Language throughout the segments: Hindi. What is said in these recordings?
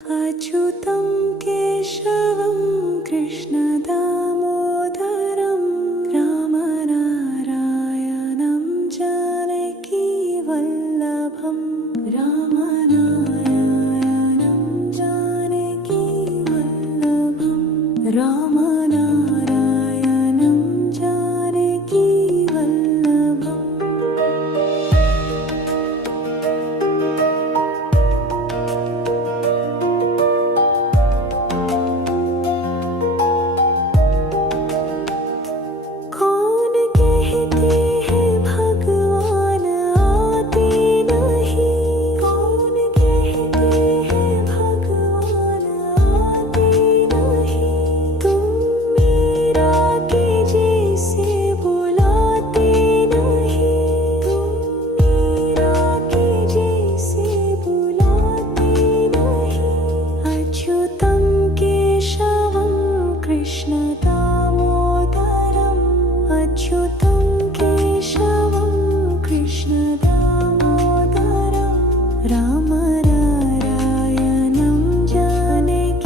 अच्युतं केशवं कृष्णदामोदरं रामनारायणं जानकीवल्लभं रामनारायणं जानकीवल्लभं रामनारायणं जानकीवल्लभम्। अच्युतं केशवं कृष्णदामोदरं रामनारायणं जानकीवल्लभं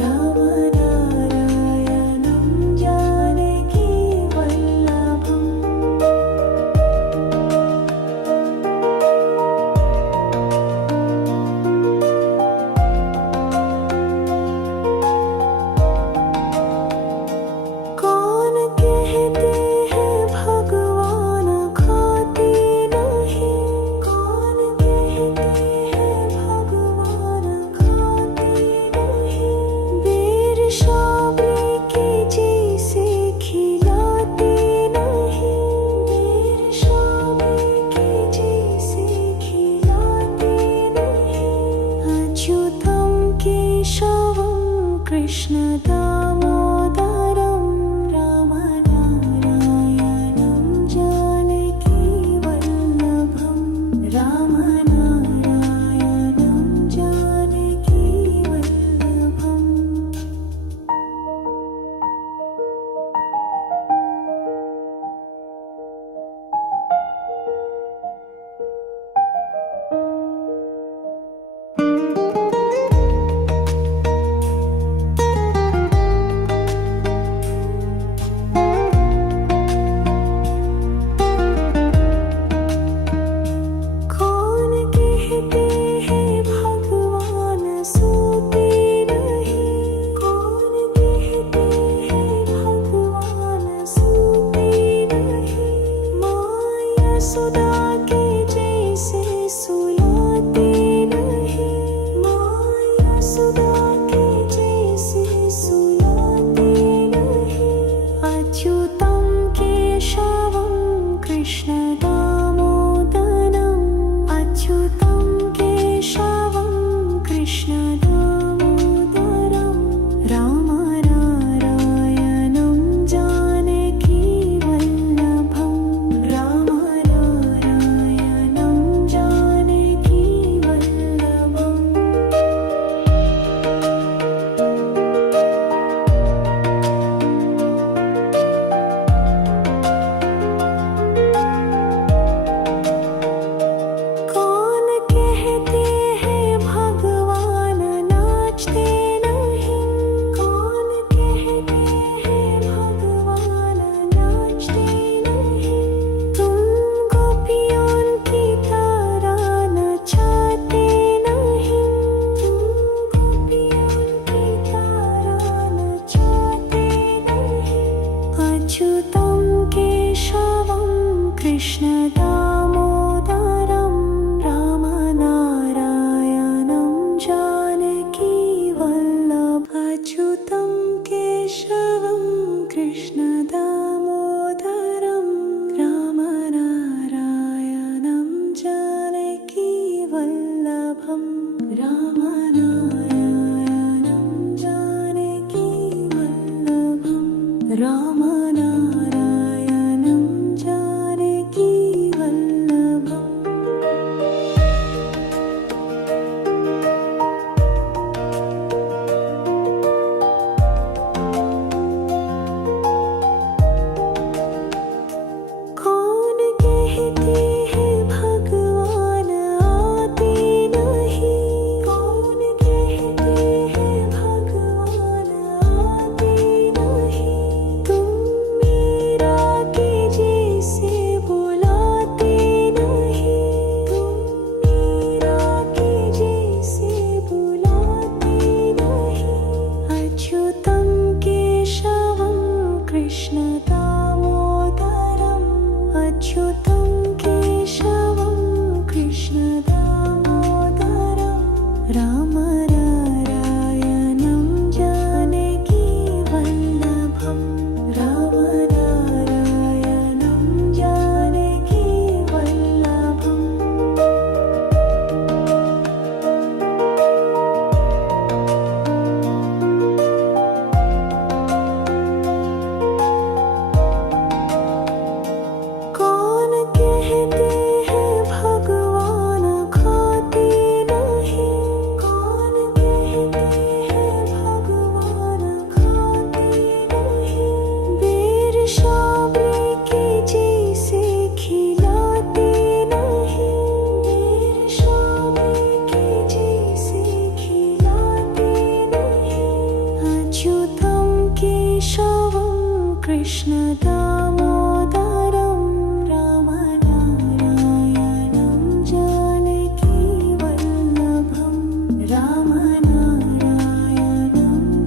रामनारायणं जानकीवल्लभम्। केशवं कृष्णदामोदरं रामनारायणं जानकीवल्लभं रामनारायणं जानकीवल्लभम्। कृष्ण दामोदरं रामनारायणं जानकी वल्लभं रामनारायणं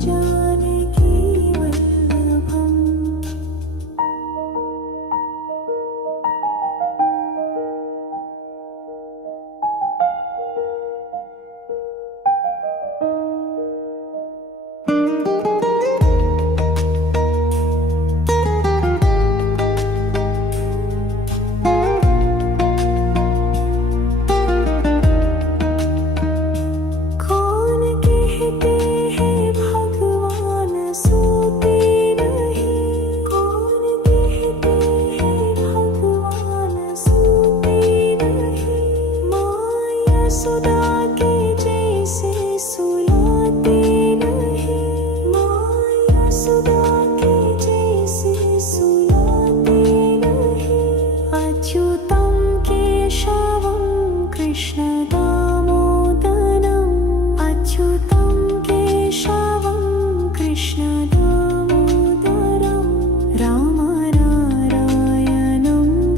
जानकी वल्लभम् कौन कहते हैं भगवान सोते नहीं कौन कहते हैं भगवान सोते नहीं माया सुदा के जैसे सुलाते नहीं माया सुदा के जैसे सुलाते नहीं अच्युतं केशवं कृष्ण दामोदरम् अच्युतं केशवं कृष्ण दामोदरं रामनारायणं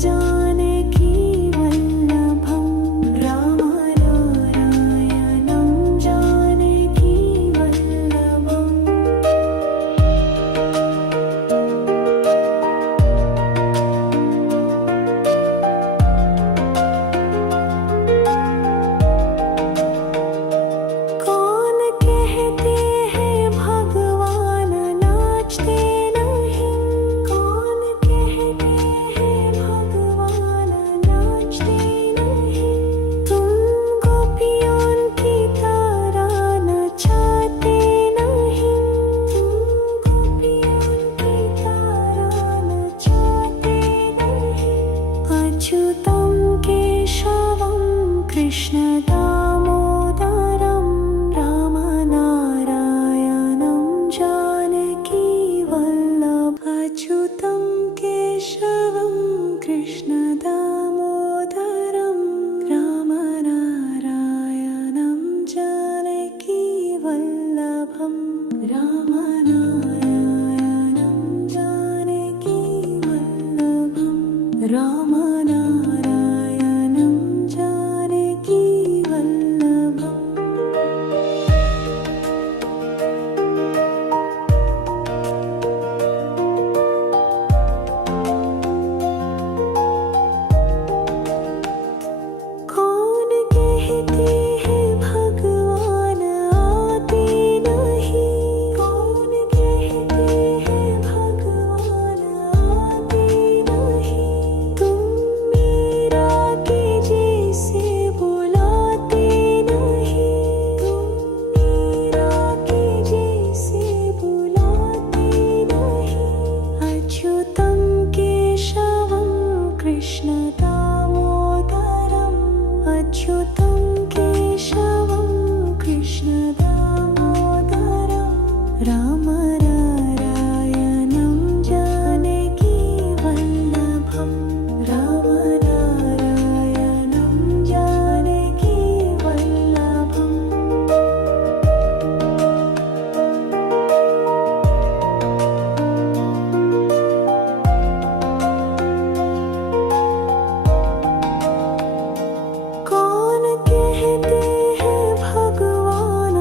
जानकी वल्लभं रामनारायणं जानकी वल्लभम् कौन कहते हैं भगवान नाचते नहीं कौन कहते हैं भगवान नाचते नहीं तुम गोपियों की तरह नचाते नहीं तुम गोपियों की तरह नचाते नहीं अच्युतं केशवं कृष्ण दामोदरं रामनारायणं जानकी वल्लभ अच्युतं केशवं कृष्ण दामोदरं रामनारायणं जानकी वल्लभं रामनारायणं जानकी वल्लभं रामनारायणं जानकी वल्लभम् कौन कहते हैं भगवान आते नहीं कौन कहते हैं भगवान आते नहीं तुम मीरा के जैसे बुलाते नहीं तुम मीरा के जैसे बुलाते नहीं अच्युतं केशवं कृष्ण दामोदरम् अच्युतं केशवं कृष्ण दामोदरं रामनारायणं जानकी वल्लभं रामनारायणं जानकी वल्लभम् कौन कहते हैं भगवान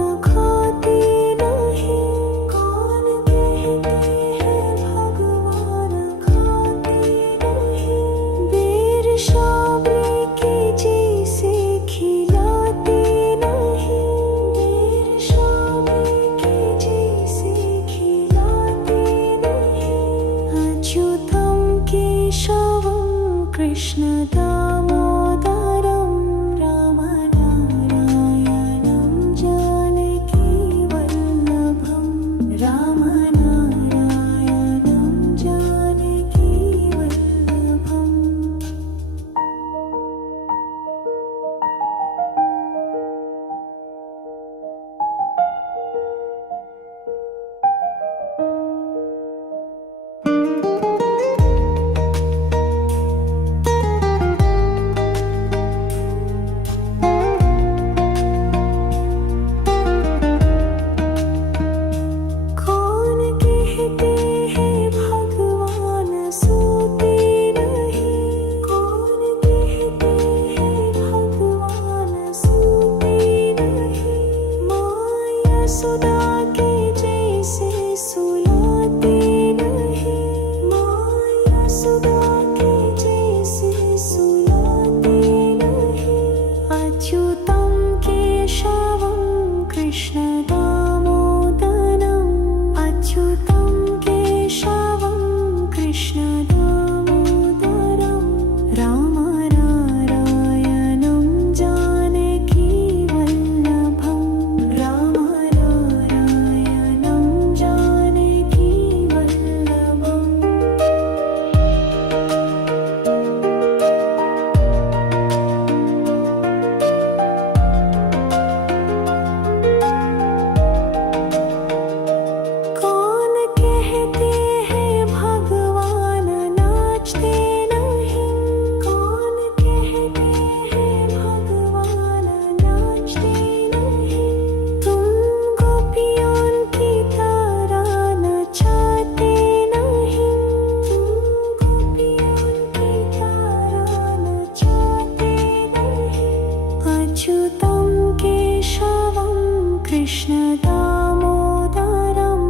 कृष्ण दामोदरं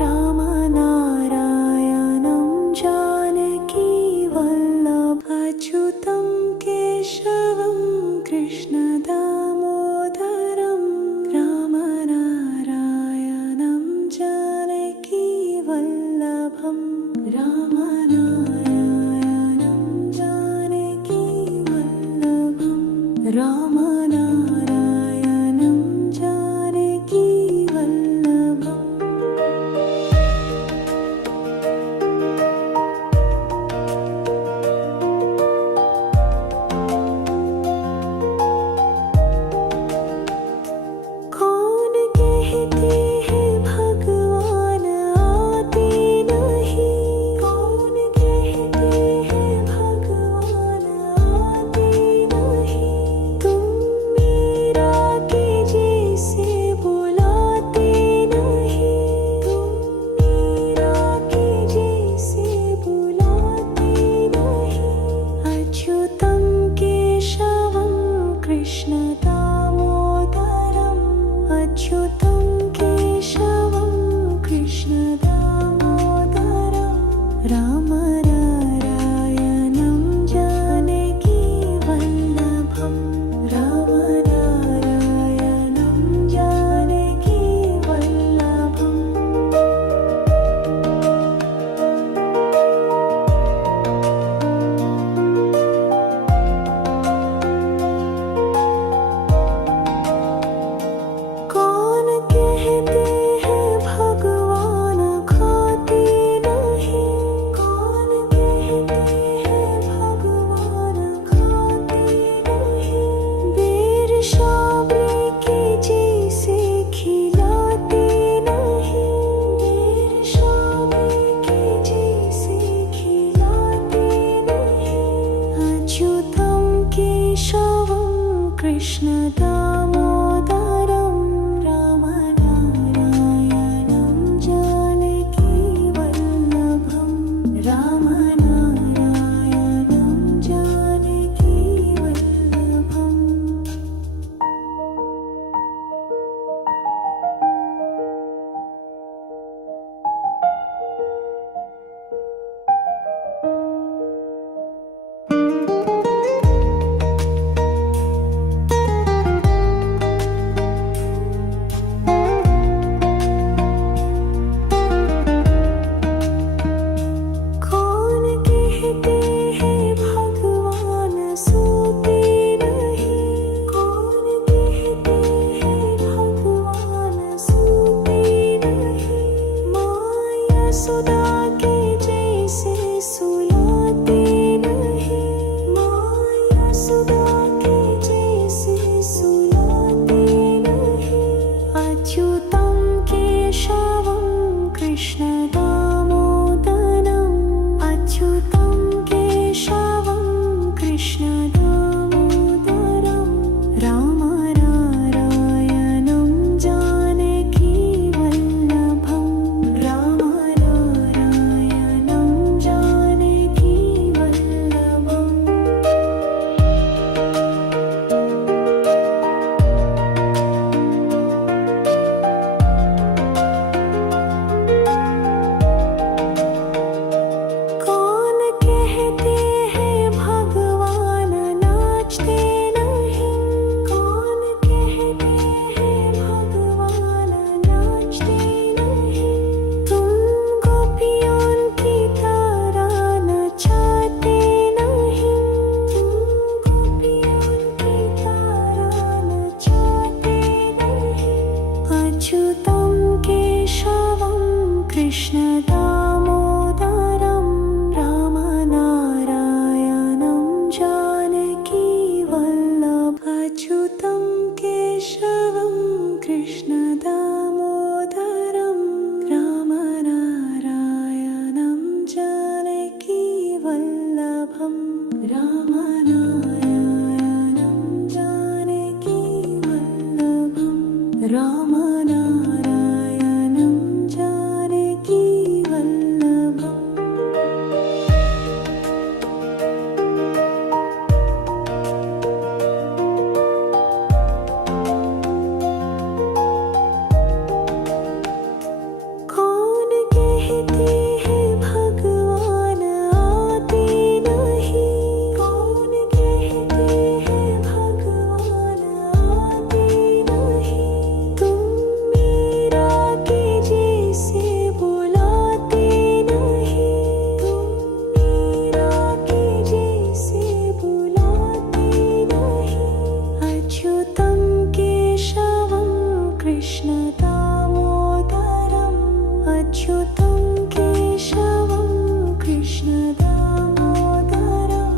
रामनारायणं जानकी वल्लभ अच्युतं केशवं कृष्ण दामोदरं रामनारायणं जानकी वल्लभं रामनारायणं जानकी वल्लभं रामनारायणं जानकी वल्लभम् कौन कहते हैं भगवान आते नहीं, कौन कहते हैं भगवान आते नहीं, तुम मीरा के जैसे बुलाते नहीं, तुम मीरा के जैसे बुलाते नहीं, अच्युतं केशवं कृष्ण दामोदरम् अच्युतं केशवं कृष्ण दामोदरं रामनारायणं जानकी वल्लभं रामनारायणं जानकी वल्लभम् कौन कहते हैं भगवान खाते नहीं, कौन कहते हैं भगवान खाते नहीं, बेर शाबरी के जैसे खिलाते नहीं, बेर शाबरी के जैसे खिलाते नहीं, अच्युतं केशवं कृष्ण दामोदरं रामनारायणं जानकी वल्लभं रामनारायणं जानकी वल्लभम् कौन कहते हैं भगवान सोते नहीं, कौन कहते हैं भगवान सोते नहीं, माँ यशोदा के जैसे सुलाते नहीं, माँ यशोदा के जैसे सुलाते नहीं, अच्युतं केशवं कृष्ण दामोदरम् अच्युतं केशवं कृष्ण दामोदरं रामनारायणं जानकी वल्लभं रामनारायणं जानकी वल्लभम् कौन कहते हैं भगवान नाचते नहीं, कौन कहते हैं भगवान नाचते नहीं, तुम गोपियों की तरह नचाते नहीं, तुम गोपियों की तरह नचाते नहीं, अच्युतं केशवं कृष्ण दामोदरं रामनारायणं जानकी वल्लभ अच्युतं केशवं कृष्ण दामोदरं रामनारायणं जानकी वल्लभं रामनारायणं जानकी वल्लभं रामनारायणं जानकी वल्लभम् कृष्ण दामोदरम् अच्युतं केशवं कृष्ण दामोदरं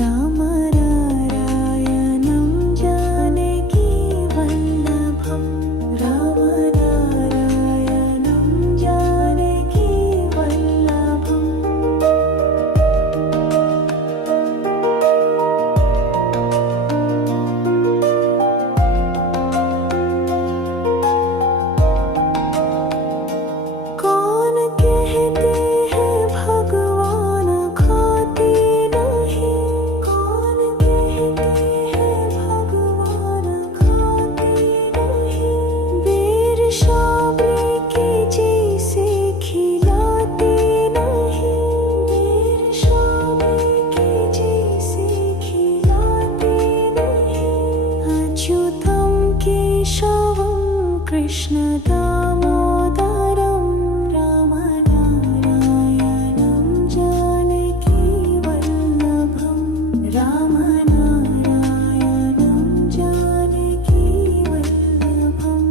राम नारायणं जानकी वल्लभं राम नारायणं जानकी वल्लभम् कौन कहते हैं भगवान खाते नहीं कौन कहते हैं भगवान खाते नहीं बेर शाबरी के जैसे खिलाते नहीं बेर शाबरी के जैसे खिलाते नहीं अच्युतं केशवं कृष्ण दामोदरं राम नारायणं जानकी वल्लभं राम नारायणं जानकी वल्लभम्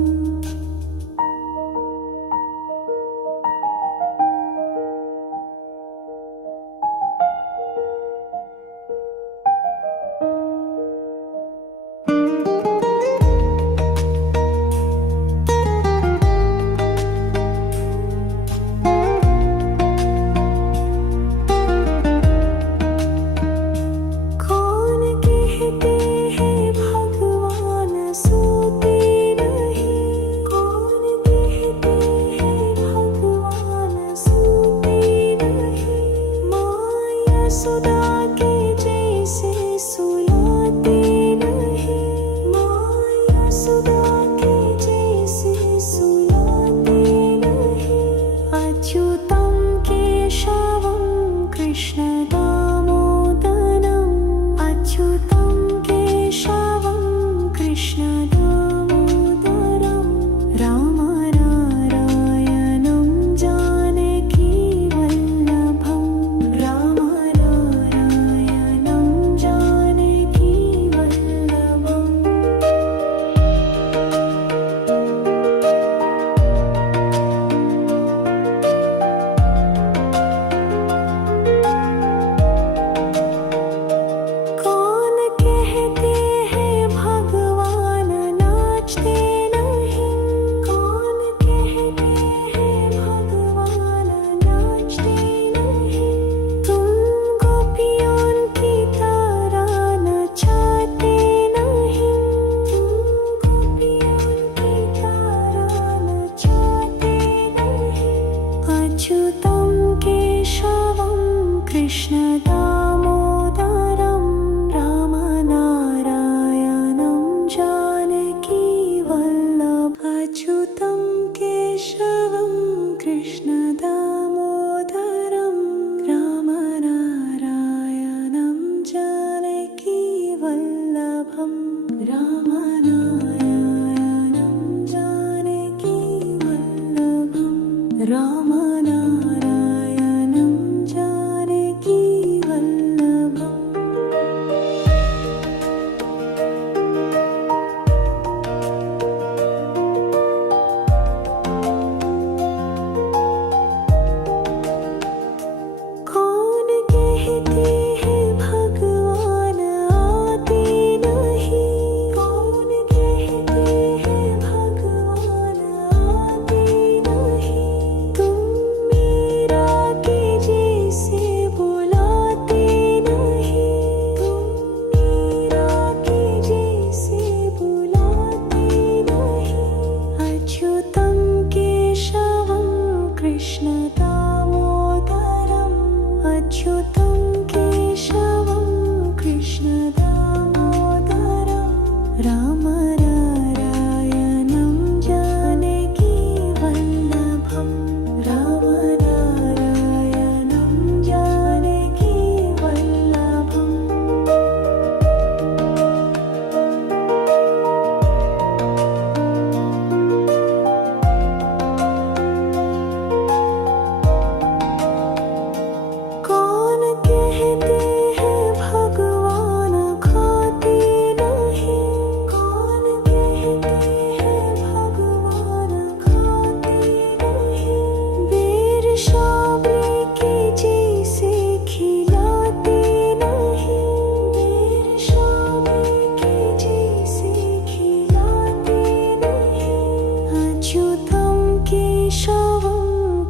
कौन कहते हैं भगवान सोते नहीं कौन कहते हैं भगवान सोते नहीं माया सुदा के जैसे सुलाते नहीं माया सुदा के जैसे सुलाते नहीं अच्युतं केशवं कृष्ण दामोदरम् अच्युतं केशवं कृष्ण दामोदरं राम नारायणं जानकी वल्लभं राम नारायणं जानकी वल्लभम् कौन कहते हैं भगवान नाचते नहीं कौन कहते हैं भगवान नाचते नहीं तुम गोपियों की तरह नचाते नहीं तुम गोपियों की तरह नचाते नहीं अच्युतं केशवं कृष्ण दामोदरं राम नारायणं जानकी वल्लभ अच्युतं केशवं कृष्ण दामोदरं राम नारायणं जानकी वल्लभं राम नारायणं जानकी वल्लभं राम नारायणं जानकी वल्लभम्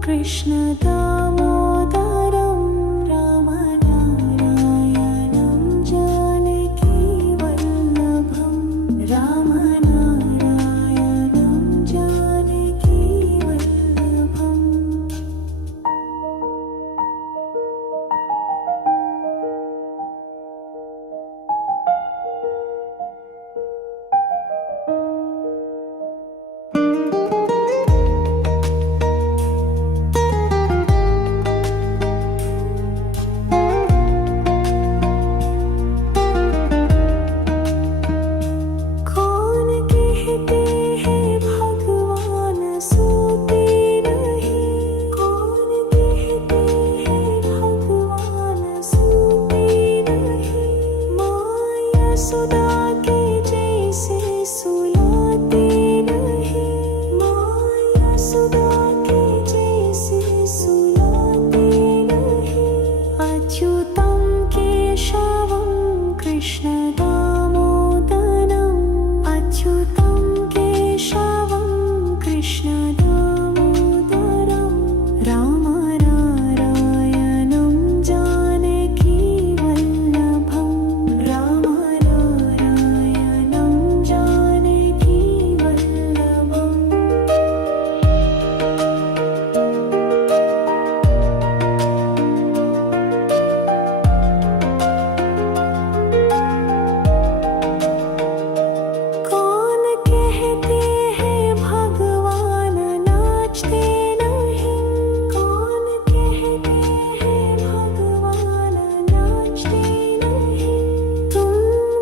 कृष्ण दामोदरं रामनारायणं जानकी वल्लभं रामनारायणं जानकी वल्लभम् सुधा के जैसे सुलाते नहीं माया सुधा के जैसे सुलाते नहीं अच्युतं केशवं कृष्ण दामोदरम् अच्युतं केशवं कृष्ण दामोदरं रामनारायणं जानकी वल्लभं रामनारायणं जानकी वल्लभम् कौन कहते हैं भगवान नाचते नहीं कौन कहते हैं भगवान नाचते नहीं तुम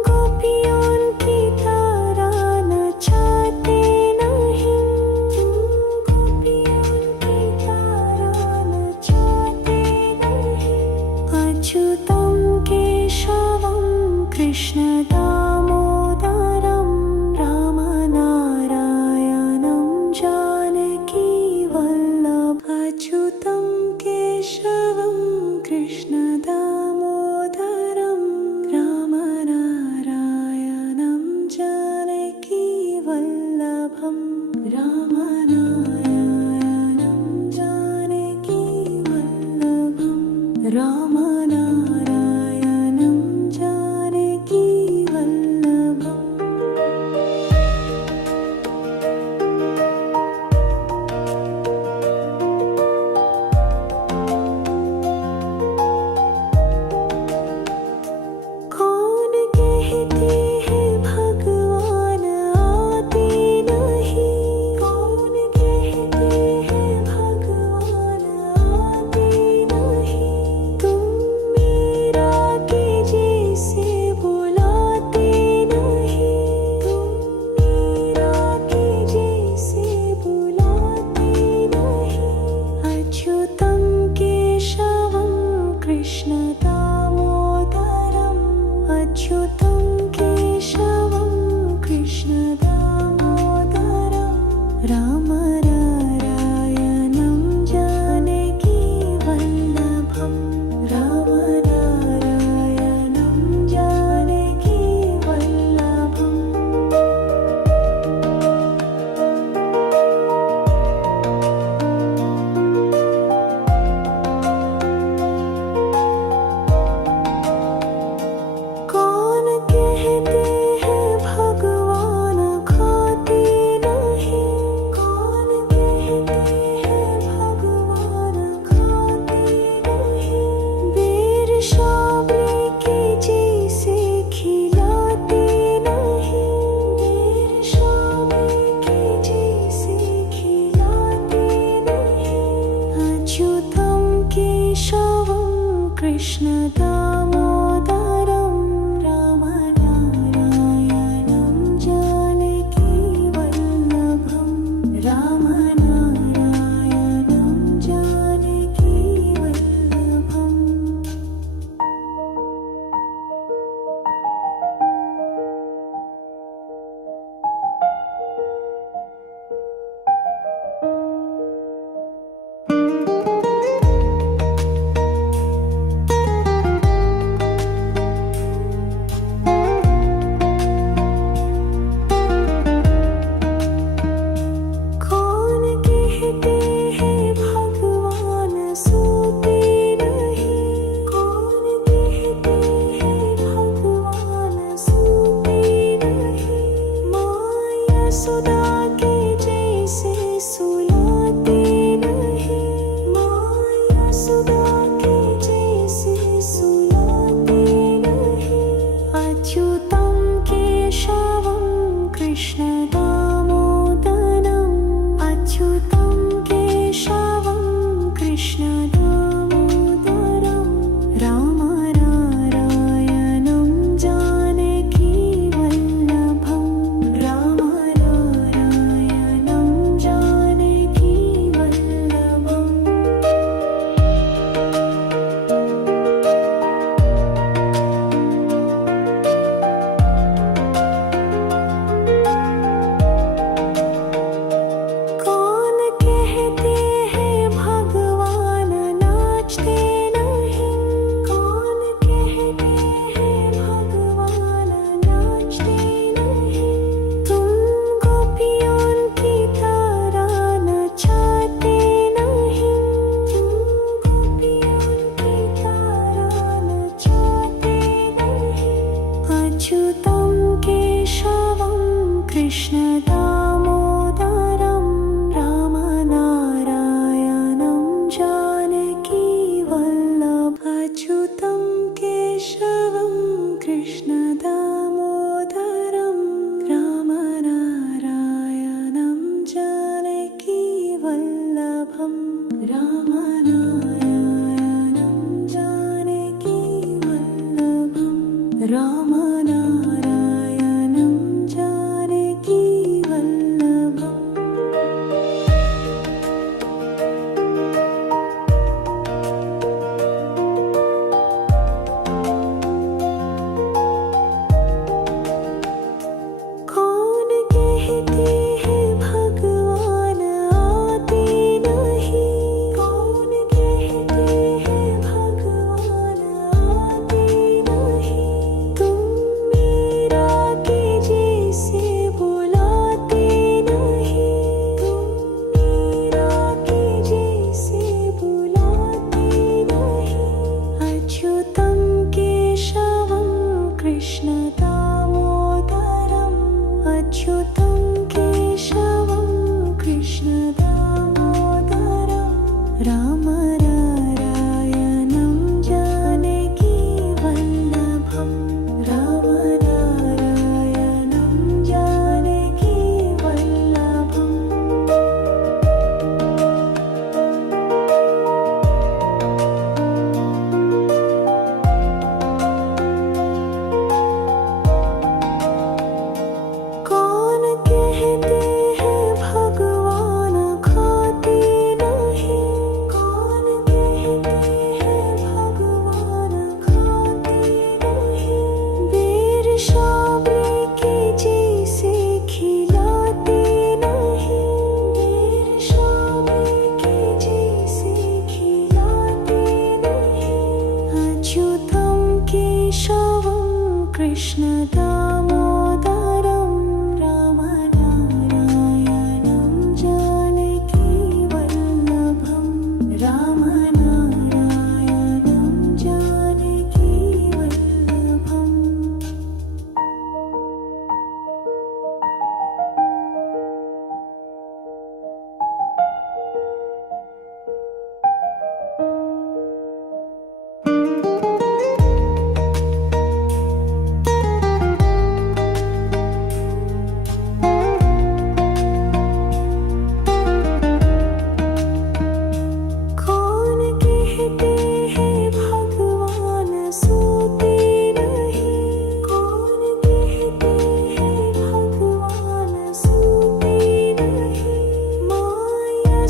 गोपियों की तरह नचाते नहीं तुम गोपियों की तरह नचाते नहीं अच्युतं केशवं कृष्ण दामोदरं रामनारायणं जानकी वल्लभ अच्युतं केशवं कृष्ण दामोदरं रामनारायणं जानकी वल्लभं रामनारायणं जानकी वल्लभं रामनारायणं जानकी वल्लभम् कौन कहते हैं भगवान आते नहीं कौन कहते हैं भगवान आते नहीं तुम मीरा के जैसे बुलाते नहीं तुम मीरा के जैसे बुलाते नहीं अच्युतं केशवं कृष्ण दामोदरम् अच्युतं केशवं कृष्ण दामोदरं रामनारायणं जानकी वल्लभं रामनारायणं जानकी वल्लभम् कौन कहते हैं भगवान खाते नहीं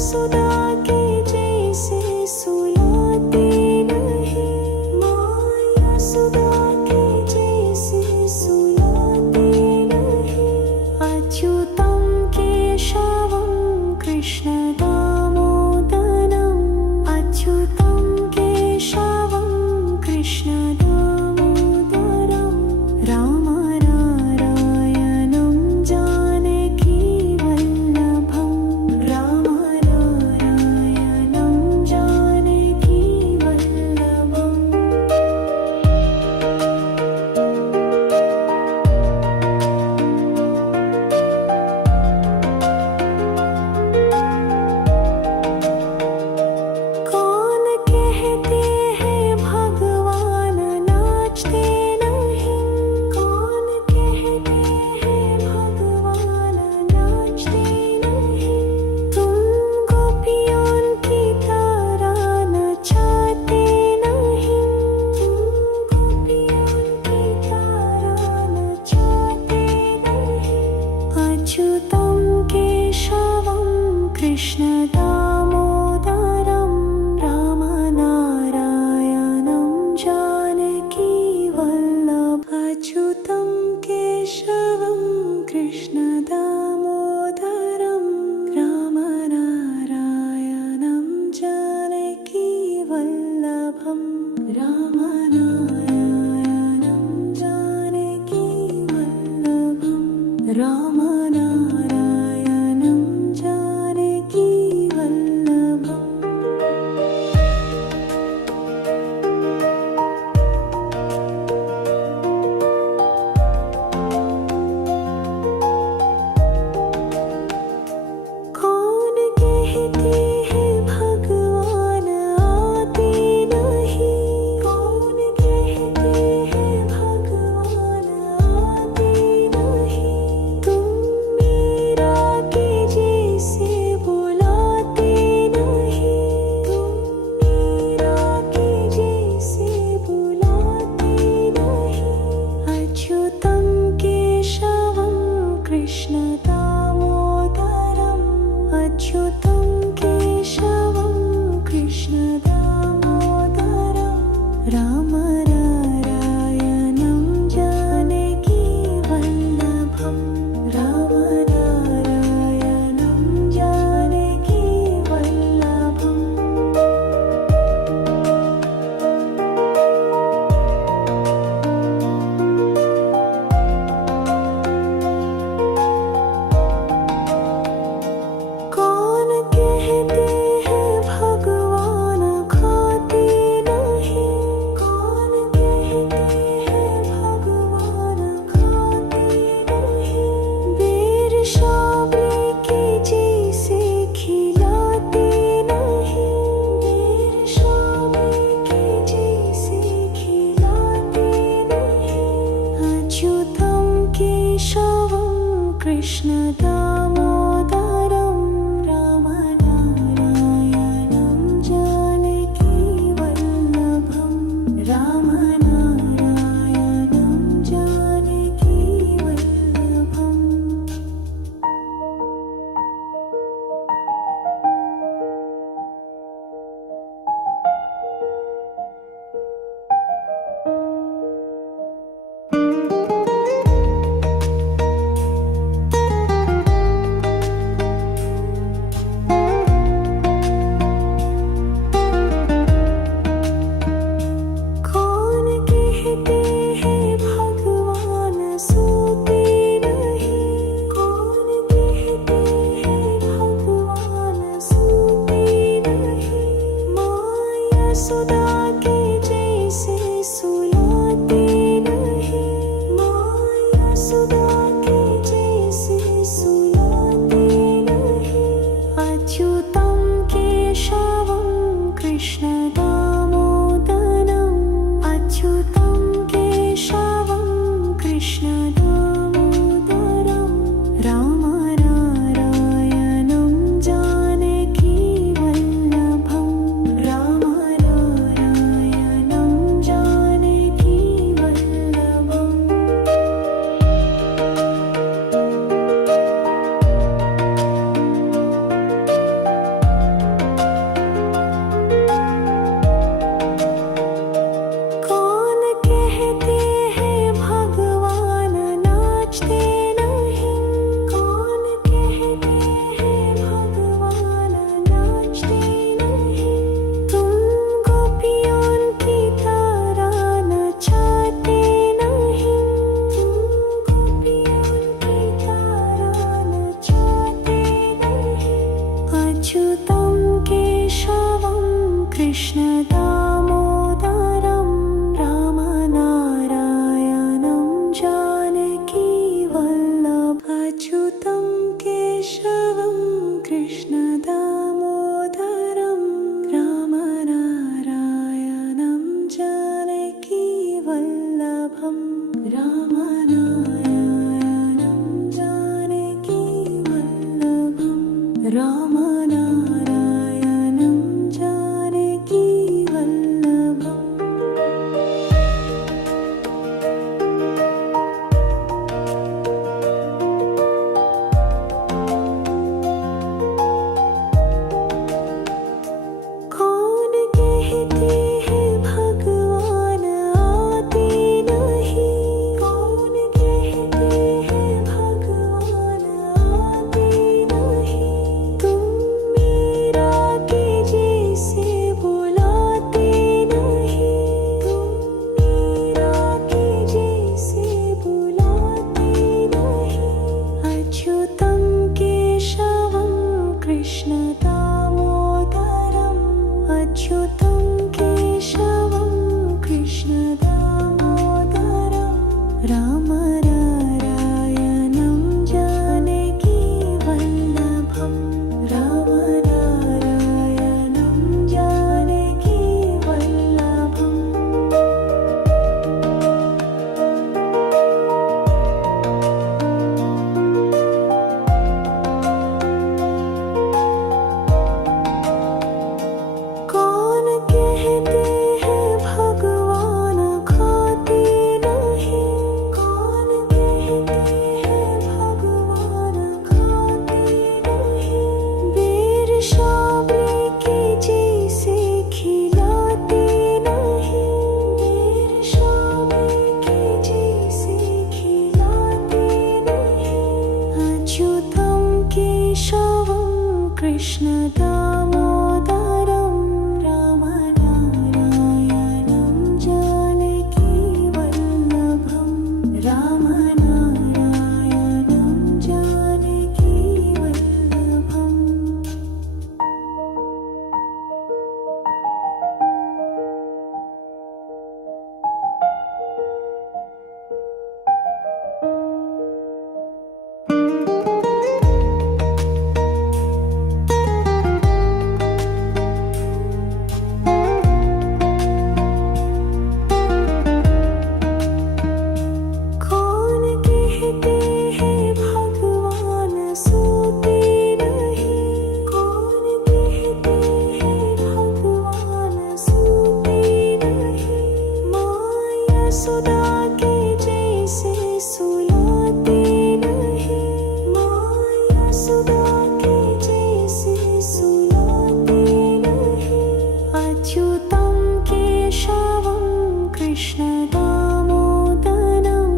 यशोदा के जैसे सुलाते नहीं, माँ यशोदा के जैसे सुलाते नहीं। अच्युतं केशवं कृष्ण दामोदरम्, अच्युतं केशवं कृष्ण दामोदरम्, रामनारायणं जानकी वल्लभं, रामनारायणं जानकी वल्लभम्। कौन कहते हैं भगवान नाचते नहीं, कौन कहते हैं भगवान नाचते नहीं। तुम गोपियों की तरह नचाते नहीं, तुम गोपियों की तरह नचाते नहीं। अच्युतं केशवं कृष्ण दामोदरं, रामनारायणं जानकी वल्लभम्। अच्युतं केशवं कृष्ण दामोदरं, रामनारायणं जानकी वल्लभम्, रामनारायणं जानकी वल्लभम्, रामनारायणं जानकी वल्लभम्। कौन कहते हैं भगवान आते नहीं, कृष्ण दामोदरं रामनारायणं जानकी वल्लभ अच्युतं केशवं कृष्ण दामोदरं रामनारायणं जानकी वल्लभं रामनारायणं जानकी वल्लभं रामनारायणं जानकी वल्लभम् कौन कहते हैं भगवान आते नहीं कौन कहते हैं भगवान आते नहीं तुम मीरा के जैसे बुलाते नहीं तुम मीरा के जैसे बुलाते नहीं अच्युतं केशवं कृष्ण दामोदरम् अच्युतं केशवं कृष्ण दामोदरं रामनारायणं जानकी वल्लभं रामनारायणं जानकी वल्लभम् कौन कहते हैं भगवान खाते नहीं कौन कहते हैं भगवान खाते नहीं वीर शाबली के जैसे खिलाते नहीं वीर शाबली के जैसे खिलाते नहीं अच्युतं केशवं कृष्ण दामोदरं रामनारायणं जानकी वल्लभं रामनारायणं जानकी वल्लभम् कौन कहते हैं भगवान सोते नहीं कौन कहते हैं भगवान सोते नहीं माँ यशोदा के जैसे सुलाते नहीं माँ यशोदा के जैसे सुलाते नहीं अच्युतं केशवं कृष्ण दामोदरम्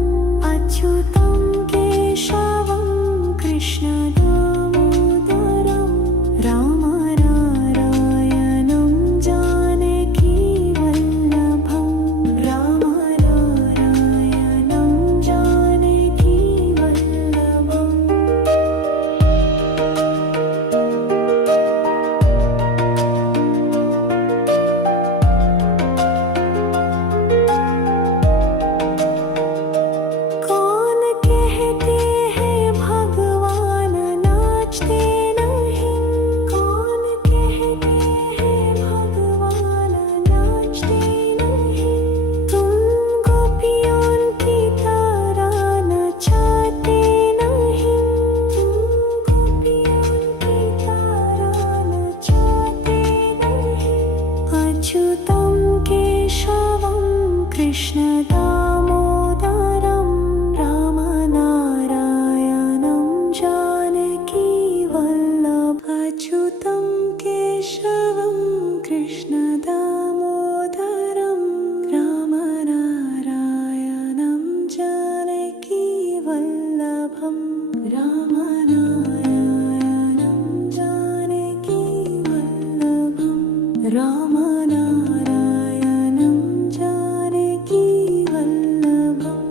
अच्युतं केशवं कृष्ण दामोदरं रामनारायणं जानकी वल्लभं रामनारायणं जानकी वल्लभम् कौन कहते हैं भगवान नाचते नहीं कौन कहते हैं भगवान नाचते नहीं तुम गोपियों की तरह नचाते नहीं तुम गोपियों की तरह नचाते नहीं अच्युतं केशवं कृष्ण दामोदरं रामनारायणं जानकी वल्लभ अच्युतं केशवं कृष्ण दामोदरं रामनारायणं जानकी वल्लभं रामनारायणं जानकी वल्लभं रामनारायणं जानकी वल्लभम्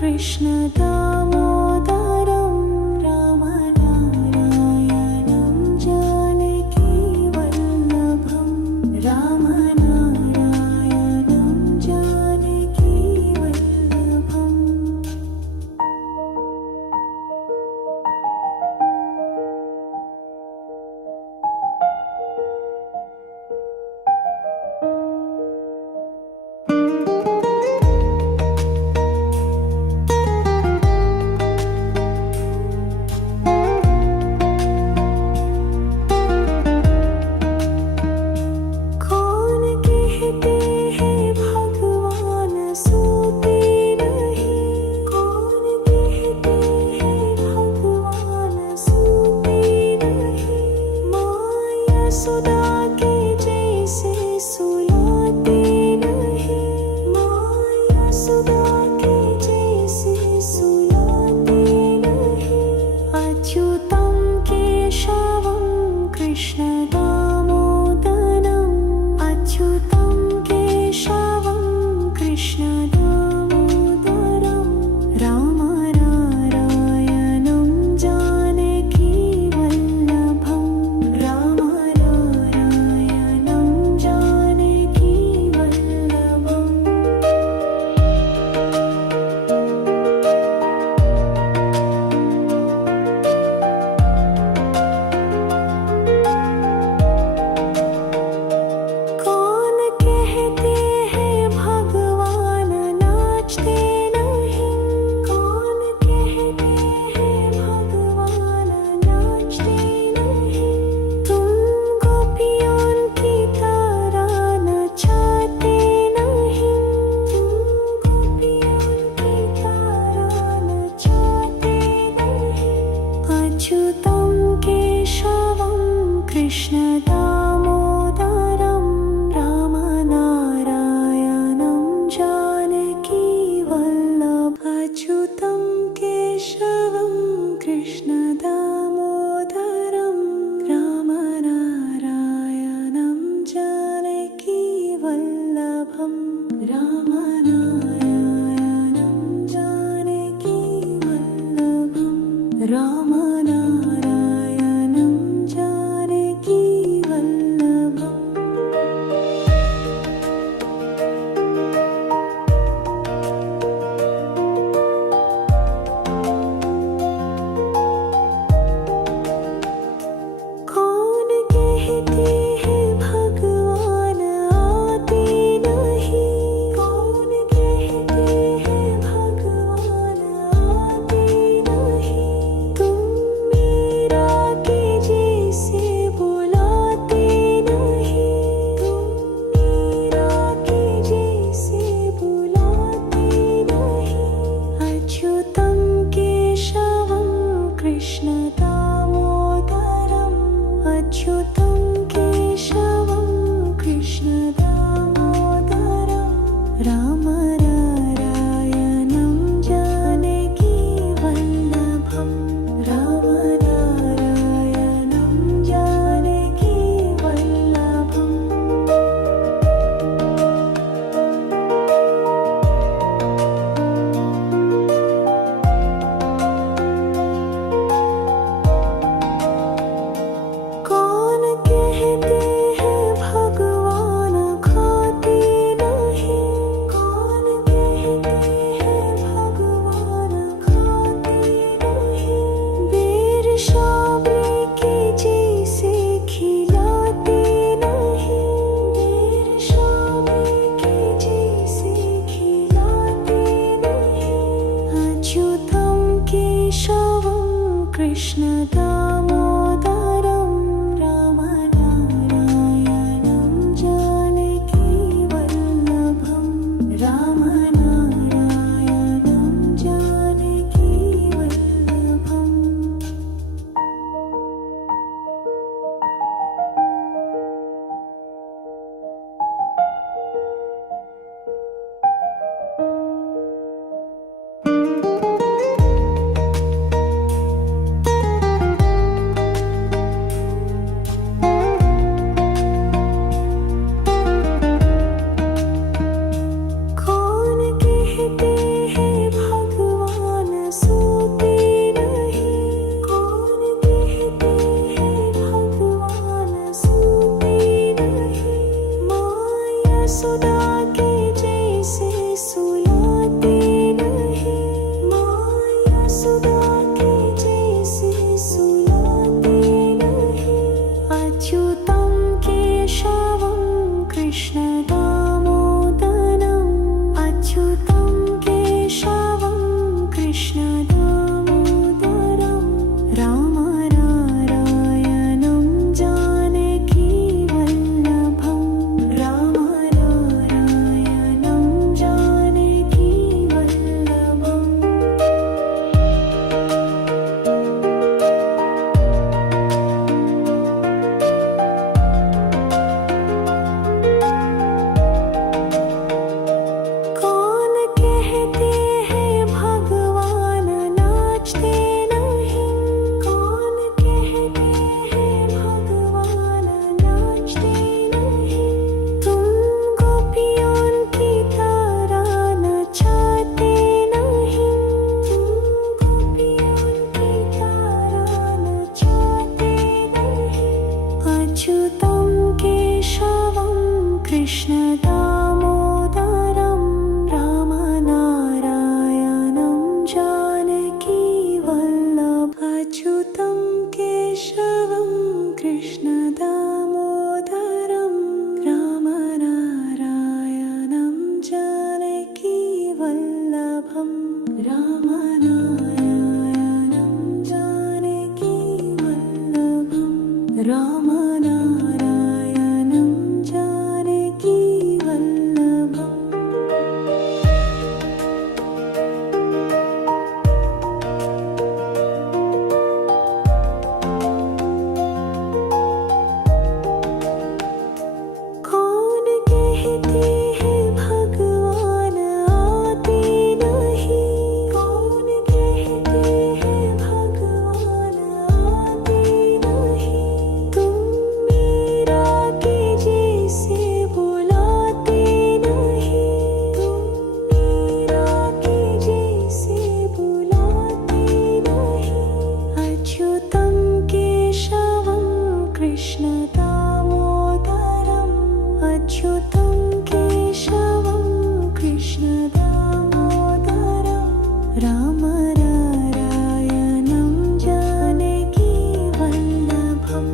कृष्ण दामोदरं रामनारायणं जानकी वल्लभं रामनारायणं जानकी वल्लभम् कौन कहते हैं भगवान सोते नहीं कौन कहते हैं भगवान सोते नहीं माया सुदा के जैसे सुलाते नहीं माया सुदा के जैसे सुलाते नहीं अच्युतं केशवं कृष्ण दामोदरम् अच्युतं केशवं कृष्ण दामोदरं रामनारायणं जानकी वल्लभं रामनारायणं जानकी वल्लभम् कौन कहते हैं भगवान नाचते नहीं कौन कहते हैं भगवान नाचते नहीं तुम गोपियों की तरह नचाते नहीं तुम गोपियों की तरह नचाते नहीं अच्युतं केशवं कृष्ण दामोदरं रामनारायणं जानकी वल्लभ अच्युतं केशवं कृष्ण दामोदरं रामनारायणं जानकी वल्लभं रामनारायणं जानकी वल्लभं रामनारायणं जानकी वल्लभम् कौन कहते हैं भगवान आते नहीं कौन कहते हैं भगवान आते नहीं तुम मीरा के जैसे बुलाते नहीं तुम मीरा के जैसे बुलाते नहीं अच्युतं केशवं कृष्ण दामोदरम् अच्युतं केशवं कृष्ण दामोदरं रामनारायणं जानकी वल्लभं रामनारायणं जानकी वल्लभम् कौन कहते हैं भगवान खाते नहीं कौन कहते हैं भगवान खाते नहीं बेर शाबरी के जैसे खिलाते नहीं बेर शाबरी के जैसे खिलाते नहीं अच्युतं केशवं कृष्ण दामोदरं रामनारायणं जानकी वल्लभं रामनारायणं जानकी वल्लभम् कृष्ण दामोदरं राम नारायणं जानकी वल्लभं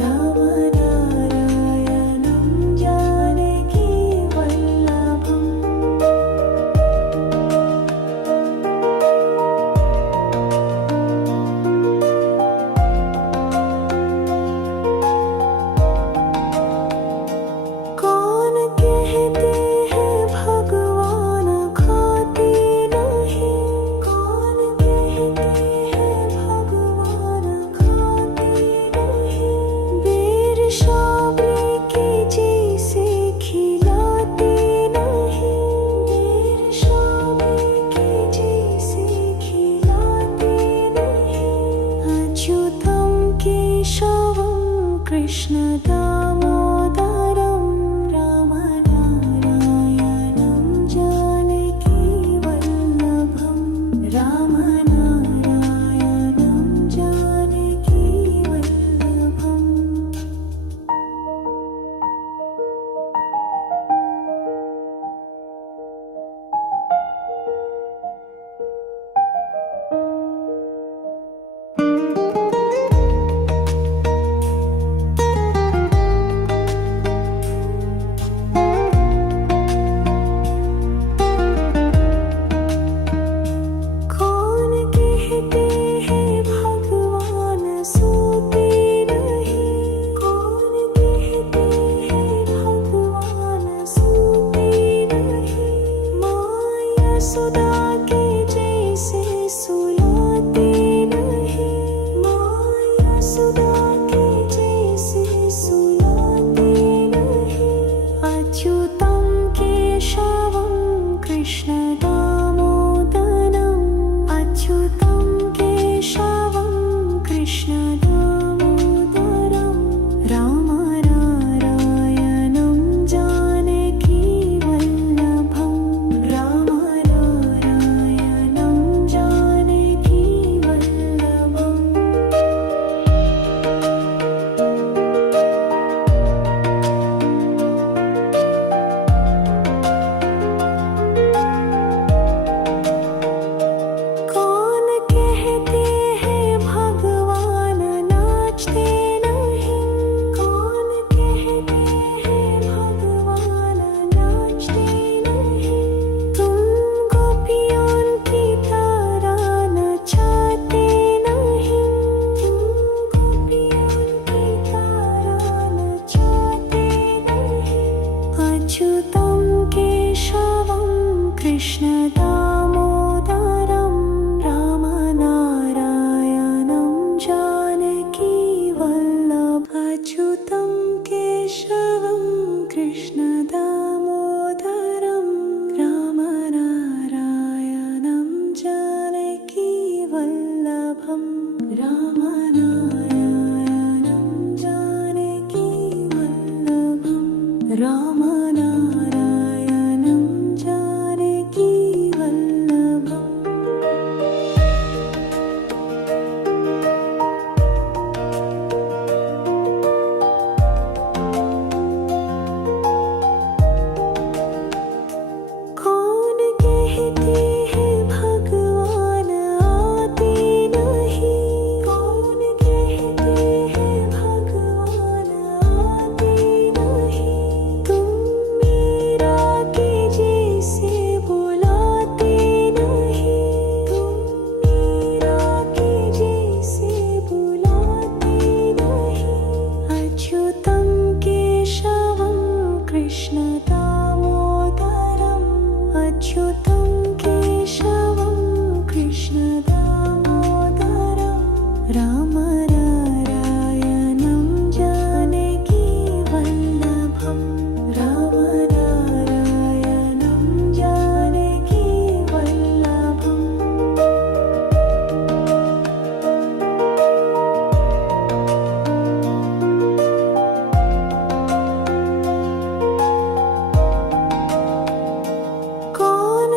राम नारायणं जानकी वल्लभम् कौन कहते हैं भगवान खाते नहीं कौन कहते हैं भगवान खाते नहीं बेर शाबे के जैसे खिलाते नहीं बेर शाबे के जैसे खिलाते नहीं अच्युतं केशवं कृष्ण दामोदरं राम नारायणं जानकी वल्लभं राम नारायणं जानकी वल्लभम् कौन कहते हैं भगवान सोते नहीं कौन कहते हैं भगवान सोते नहीं माया सुधा के जैसे सुलाते नहीं माया सुधा के जैसे सुलाते नहीं अच्युतं केशवं कृष्ण दामोदरम् अच्युतं केशवं कृष्ण दामोदरं राम नारायणं जानकी वल्लभं राम नारायणं जानकी वल्लभम् कौन कहते हैं भगवान नाचते नहीं कौन कहते हैं भगवान नाचते नहीं तुम गोपियों की तरह नचाते नहीं तुम गोपियों की तरह नचाते नहीं अच्युतं केशवं कृष्ण दामोदरं राम नारायणं जानकी वल्लभ अच्युतं केशवं कृष्ण दामोदरं राम नारायणं जानकी वल्लभं राम नारायणं जानकी वल्लभं राम नारायणं जानकी वल्लभम् कौन कहते हैं भगवान आते नहीं कौन कहते हैं भगवान आते नहीं तुम मीरा के जैसे बुलाते नहीं तुम मीरा के जैसे बुलाते नहीं अच्युतं केशवं कृष्ण दामोदरम् अच्युतं केशवं कृष्ण दामोदरं राम नारायणं जानकी वल्लभं राम नारायणं जानकी वल्लभम् कौन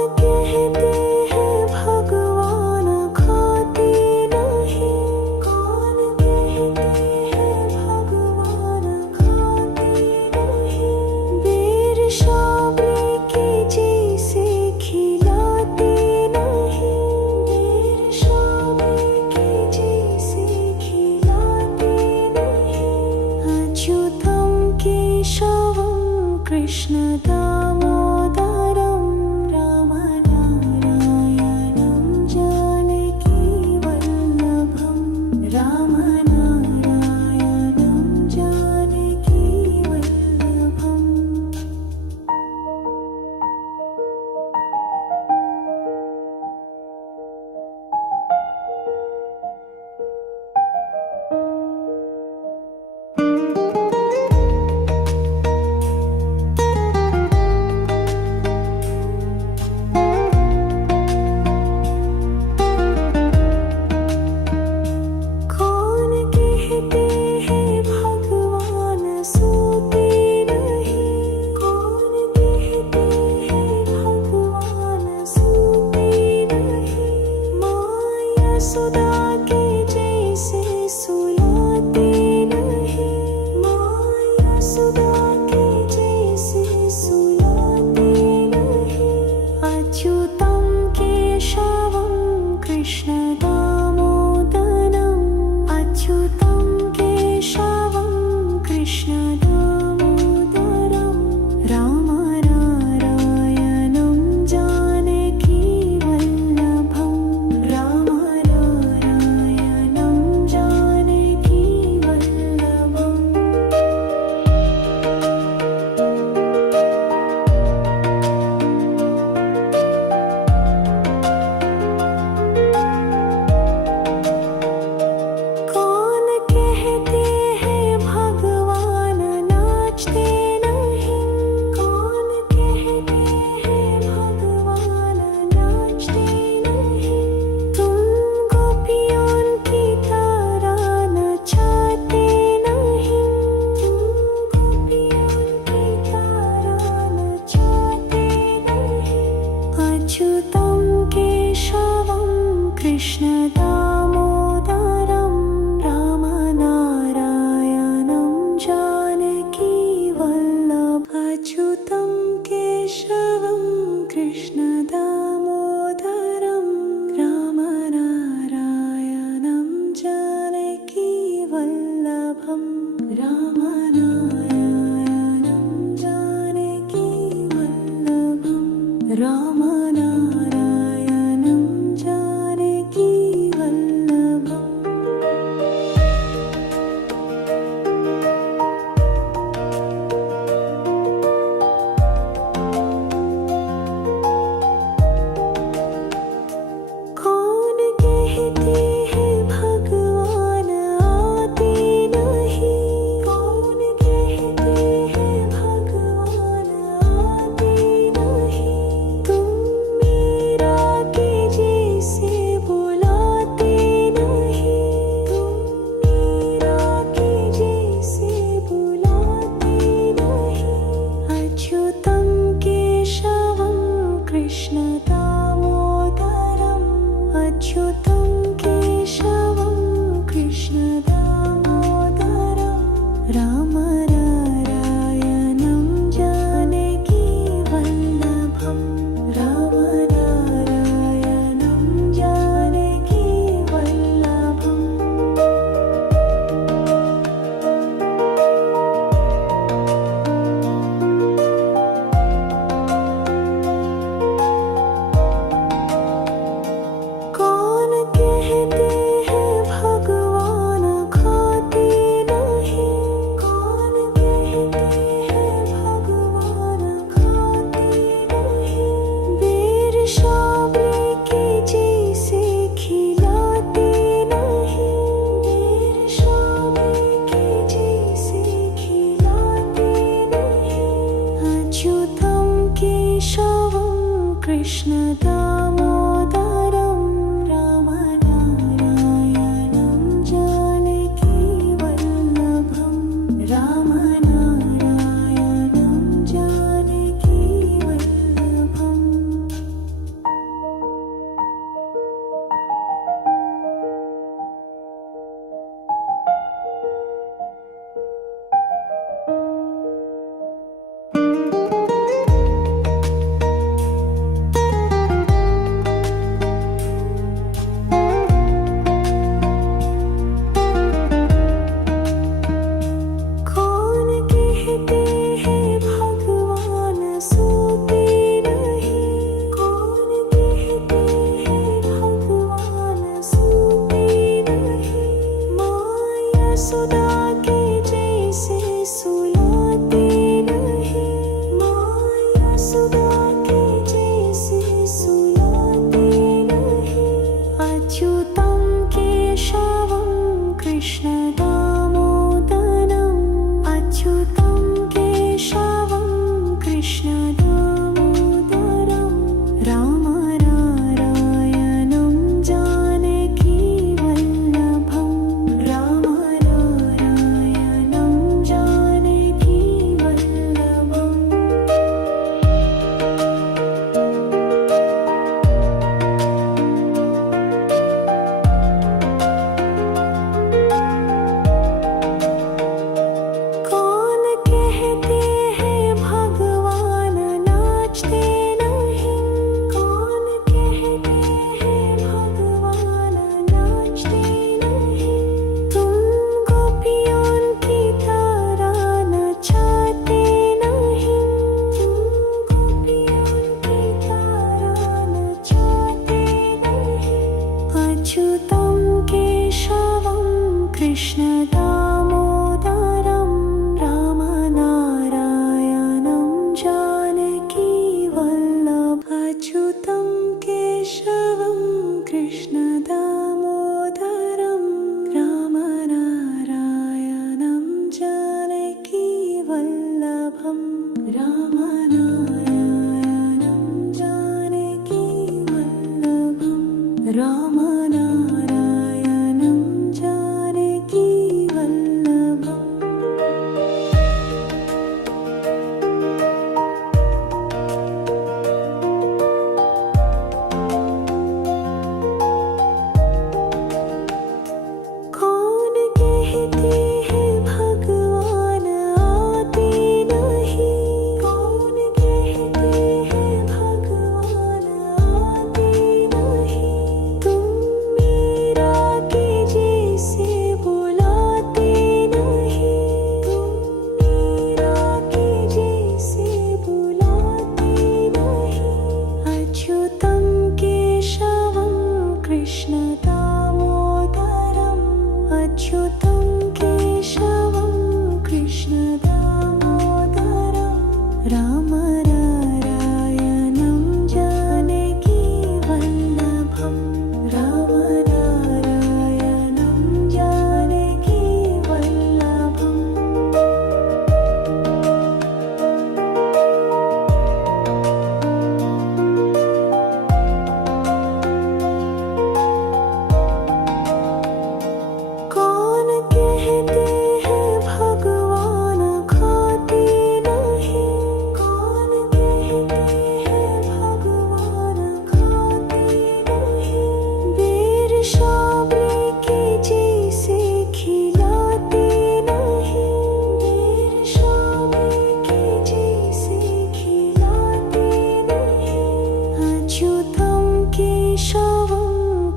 अच्युतं केशवं कृष्णदामोदरं रामनारायणं जानकीवल्लभम् अच्युतं केशवं कृष्णदामोदरं रामनारायणं जानकीवल्लभं रामनारायणं जानकीवल्लभं रामनारायणं जानकीवल्लभम् कौन कहते हैं भगवान आते नहीं कौन कहते हैं भगवान आते नहीं तुम मीरा के जैसे बुलाते नहीं तुम मीरा के जैसे बुलाते नहीं अच्युतं केशवं कृष्णदामोदरम् अच्युतं केशवं कृष्णदामोदरं रामनारायणं जानकीवल्लभं रामनारायणं जानकीवल्लभम् कौन कहते हैं भगवान खाते नहीं कौन कहते हैं भगवान खाते नहीं बेर शाबरी के जैसे खिलाते नहीं बेर शाबरी के जैसे खिलाते नहीं अच्युतं केशवं कृष्णदामोदरं रामनारायणं जानकीवल्लभं रामनारायणं जानकीवल्लभम् कौन कहते हैं भगवान सोते नहीं कौन कहते हैं भगवान सोते नहीं माया सुधा के जैसे सुलाते नहीं माया सुधा के जैसे सुलाते नहीं अच्युतं केशवं कृष्णदामोदरम् अच्युतं केशवं कृष्णदामोदरं रामनारायणं जानकीवल्लभं रामनारायणं जानकीवल्लभम् कौन कहते हैं भगवान नाचते नहीं कौन कहते हैं भगवान नाचते नहीं तुम गोपियों की तरह नचाते नहीं तुम गोपियों की तरह नचाते नहीं अच्युतं केशवं कृष्णदामोदरं रामनारायणं जानकीवल्लभम् अच्युतं केशवं कृष्णदामोदरं रामनारायणं जानकीवल्लभं रामनारायणं जानकीवल्लभं रामनारायणं जानकीवल्लभम्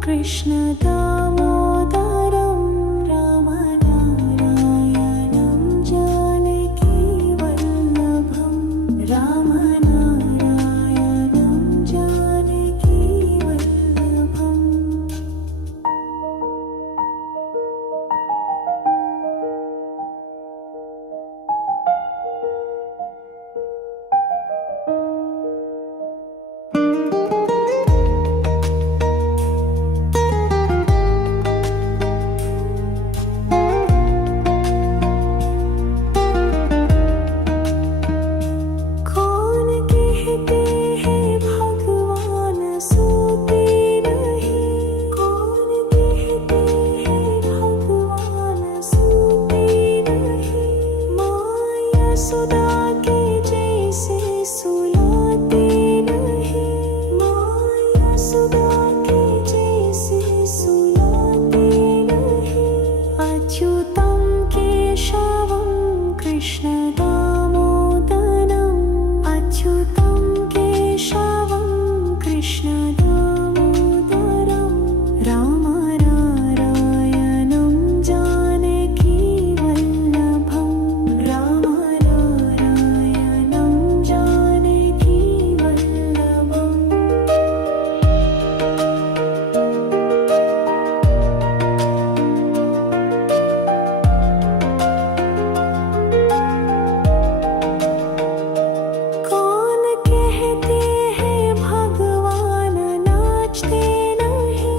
कृष्ण दामोदरं रामनारायणं जानकीवल्लभं रामनारायणं जानकीवल्लभम् कौन कहते हैं भगवान सोते नहीं कौन कहते हैं भगवान सोते नहीं माया सुधा के जैसे सुलाते नहीं माया सुधा के जैसे सुलाते नहीं अच्युतं केशवं कृष्ण दामोदरम् अच्युतं केशवं कृष्ण दामोदरं रामनारायणं जानकीवल्लभं रामनारायणं जानकीवल्लभम् कौन कहते हैं भगवान नाचते नहीं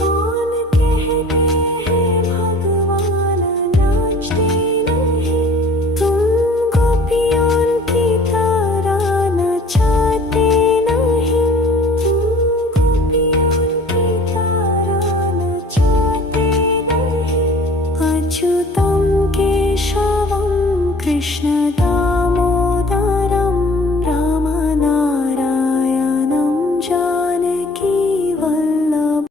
कौन कहते हैं भगवान नाचते नहीं तुम गोपियों की तरह नचाते नहीं तुम गोपियों की तरह नचाते नहीं अच्युतं केशवं कृष्ण दामोदरं